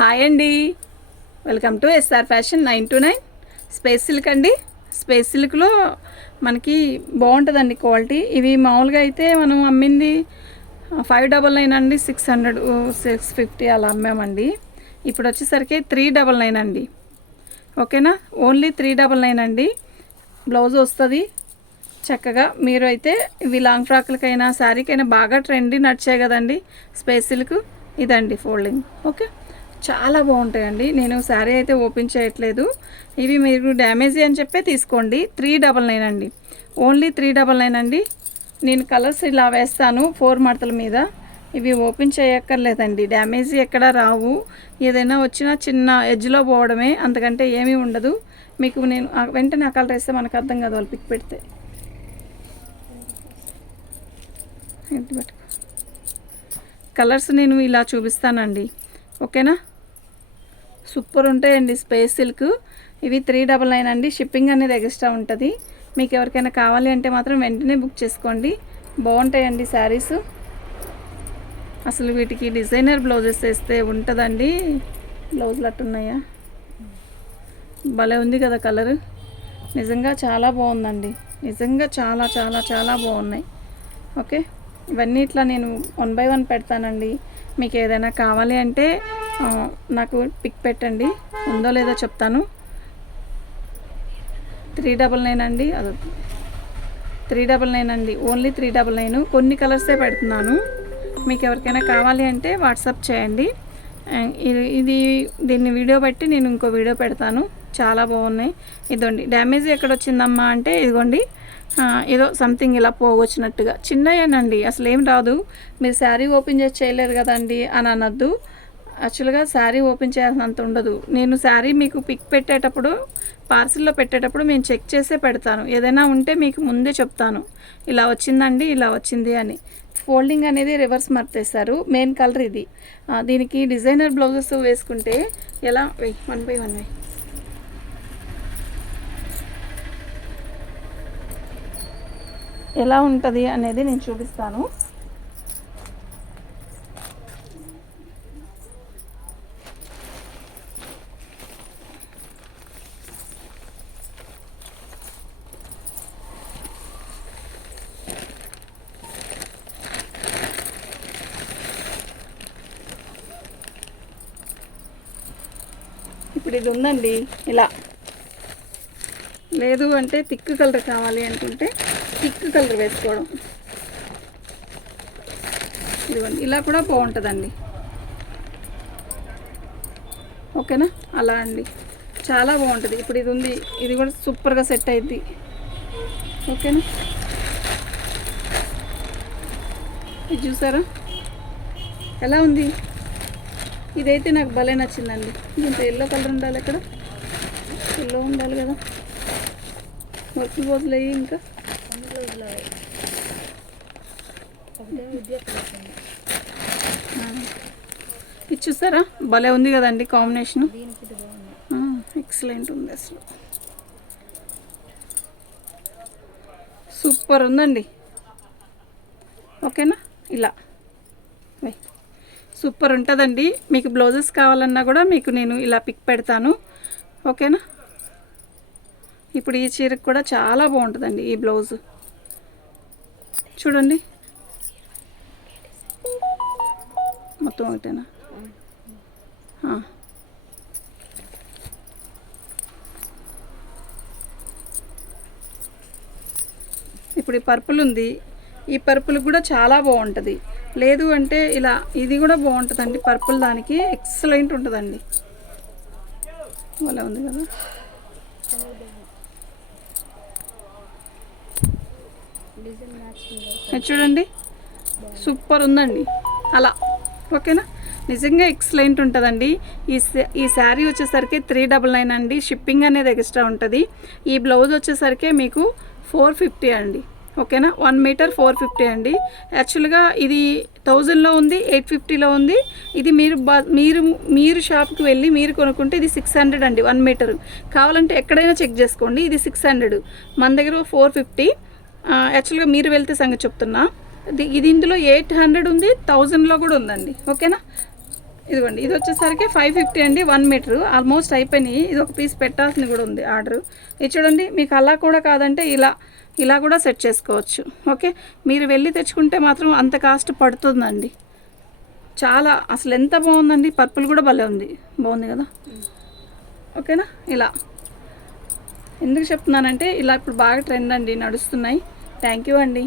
Hi అండి. Welcome to SR fashion nine to nine. Space silk అండి. Space సిల్క్లో మనకి బాగుంటుందండి క్వాలిటీ. ఇవి మామూలుగా అయితే మనం అమ్మింది ఫైవ్ డబల్ నైన్ అండి సిక్స్ హండ్రెడ్ సిక్స్ ఫిఫ్టీ అలా అమ్మామండి. ఇప్పుడు వచ్చేసరికి త్రీ డబల్ నైన్ అండి. ఓకేనా? ఓన్లీ త్రీ డబల్ నైన్ అండి. బ్లౌజ్ వస్తుంది. చక్కగా మీరు అయితే ఇవి లాంగ్ ఫ్రాక్లకైనా శారీకైనా బాగా ట్రెండీ నడిచాయి కదండి. స్పేస్ సిల్క్ ఇదండి ఫోల్డింగ్. ఓకే? చాలా బాగుంటాయండి. నేను శారీ అయితే ఓపెన్ చేయట్లేదు. ఇవి మీరు డ్యామేజ్ అని చెప్పే తీసుకోండి. త్రీ డబల్ నైన్ అండి. ఓన్లీ త్రీ డబల్ నైన్ అండి. నేను కలర్స్ ఇలా వేస్తాను ఫోర్ మడతల మీద. ఇవి ఓపెన్ చేయక్కర్లేదండి. డ్యామేజ్ ఎక్కడ రావు. ఏదైనా వచ్చినా చిన్న ఎడ్జ్లో పోవడమే. అంతకంటే ఏమీ ఉండదు. మీకు నేను వెంటనే ఆ కలర్ వేస్తే మనకు అర్థం కాదు వాళ్ళు పిక్ పెడితే. కలర్స్ నేను ఇలా చూపిస్తానండి. ఓకేనా? సూపర్ ఉంటాయండి స్పేస్ సిల్క్. ఇవి త్రీ డబల్ నైన్ అండి. షిప్పింగ్ అనేది ఎక్స్ట్రా ఉంటుంది. మీకు ఎవరికైనా కావాలి అంటే మాత్రం వెంటనే బుక్ చేసుకోండి. బాగుంటాయండి శారీస్. అసలు వీటికి డిజైనర్ బ్లౌజెస్ వేస్తే ఉంటుందండి. బ్లౌజులు అట్టున్నాయా? భలే ఉంది కదా కలర్. నిజంగా చాలా బాగుందండి. నిజంగా చాలా చాలా చాలా బాగున్నాయి. ఓకే? ఇవన్నీ ఇట్లా నేను వన్ బై వన్ పెడతానండి. మీకు ఏదైనా కావాలి అంటే నాకు పిక్ పెట్టండి. ఉందో లేదో చెప్తాను. త్రీ డబల్ నైన్ అండి. అదో. త్రీ డబల్ నైన్ అండి. Only three double nine. కొన్ని కలర్సే పెడుతున్నాను. మీకు ఎవరికైనా కావాలి అంటే వాట్సాప్ చేయండి. ఇది ఇది దీన్ని వీడియో బట్టి నేను ఇంకో వీడియో పెడతాను. చాలా బాగున్నాయి. ఇదిగోండి. డ్యామేజ్ ఎక్కడ వచ్చిందమ్మా అంటే ఇదిగోండి. ఏదో సంథింగ్ ఇలా పోగొచ్చినట్టుగా. చిన్నయేనండి. అసలు ఏం రాదు. మీరు శారీ ఓపెన్ చేసి చేయలేరు కదండి అని అనొద్దు. యాక్చువల్గా శారీ ఓపెన్ చేయాల్సినంత ఉండదు. నేను శారీ మీకు పిక్ పెట్టేటప్పుడు పార్సిల్లో పెట్టేటప్పుడు మేము చెక్ చేసే పెడతాను. ఏదైనా ఉంటే మీకు ముందే చెప్తాను. ఇలా వచ్చిందండి ఇలా వచ్చింది అని. ఫోల్డింగ్ అనేది రివర్స్ మర్తేస్తారు మెయిన్ కలర్ ఇది. దీనికి డిజైనర్ బ్లౌజెస్ వేసుకుంటే ఎలా? వన్ బై వన్ వై ఎలా ఉంటుంది అనేది నేను చూపిస్తాను. ఇప్పుడు ఇది ఉందండి ఇలా. లేదు అంటే థిక్ కలర్ కావాలి అనుకుంటే థిక్ కలర్ వేసుకోవడం. ఇదిగోండి ఇలా కూడా బాగుంటుందండి. ఓకేనా? అలా అండి. చాలా బాగుంటుంది. ఇప్పుడు ఇది ఉంది ఇది కూడా సూపర్గా సెట్ అయింది ఓకేనా? ఇది చూసారా? ఎలా ఉంది? ఇదైతే నాకు భలే నచ్చిందండి. ఇంత ఎల్లో కలర్ ఉండాలి ఇక్కడ ఎల్లో ఉండాలి కదా. వర్క్ బోజులు అయ్యి ఇంకా. ఇది చూసారా? భలే ఉంది కదండి కాంబినేషన్ ఎక్సలెంట్ ఉంది అసలు. సూపర్ ఉందండి. ఓకేనా? ఇలా. వై. సూపర్ ఉంటుందండి. మీకు బ్లౌజెస్ కావాలన్నా కూడా మీకు నేను ఇలా పిక్ పెడతాను. ఓకేనా? ఇప్పుడు ఈ చీరకు కూడా చాలా బాగుంటుందండి ఈ బ్లౌజ్. చూడండి. మొత్తం ఒకటేనా? ఇప్పుడు ఈ పర్పుల్ ఉంది. ఈ పర్పుల్ కూడా చాలా బాగుంటుంది. లేదు అంటే ఇలా ఇది కూడా బాగుంటుందండి. పర్పుల్ దానికి ఎక్సలెంట్ ఉంటుందండి. అలా ఉంది కదా. చూడండి. సూపర్ ఉందండి. అలా. ఓకేనా? నిజంగా ఎక్సలెంట్ ఉంటుందండి. ఈ ఈ శారీ వచ్చేసరికి త్రీ డబల్ నైన్ అండి. షిప్పింగ్ అనేది ఎక్స్ట్రా ఉంటుంది. ఈ బ్లౌజ్ వచ్చేసరికి మీకు ఫోర్ ఫిఫ్టీ అండి. ఓకేనా? వన్ మీటర్ ఫోర్ ఫిఫ్టీ అండి. యాక్చువల్గా ఇది థౌజండ్లో ఉంది ఎయిట్ ఫిఫ్టీలో ఉంది. ఇది మీరు మీరు మీరు షాప్కి వెళ్ళి మీరు కొనుక్కుంటే ఇది సిక్స్ హండ్రెడ్ అండి వన్ మీటర్. కావాలంటే ఎక్కడైనా చెక్ చేసుకోండి ఇది సిక్స్ హండ్రెడ్. మన దగ్గర ఫోర్ ఫిఫ్టీ. యాక్చువల్గా మీరు వెళ్తే సంగతి చెప్తున్నా. ఇది ఇది ఇందులో ఎయిట్ హండ్రెడ్ ఉంది థౌజండ్లో కూడా ఉందండి. ఓకేనా? ఇదిగోండి ఇది వచ్చేసరికి ఫైవ్ ఫిఫ్టీ అండి వన్ మీటర్ ఆల్మోస్ట్ అయిపోయినాయి. ఇది ఒక పీస్ పెట్టాల్సింది కూడా ఉంది ఆర్డర్. ఇది చూడండి మీకు అలా కూడా కాదంటే ఇలా ఇలా కూడా సెట్ చేసుకోవచ్చు. ఓకే? మీరు వెళ్ళి తెచ్చుకుంటే మాత్రం అంత కాస్ట్ పడుతుందండి. చాలా అసలు ఎంత బాగుందండి? పర్పుల్ కూడా భలే ఉంది. బాగుంది కదా? ఓకేనా? ఇలా. ఎందుకు చెప్తున్నానంటే ఇలా ఇప్పుడు బాగా ట్రెండ్ అండి నడుస్తున్నాయి. థ్యాంక్ యూ అండి.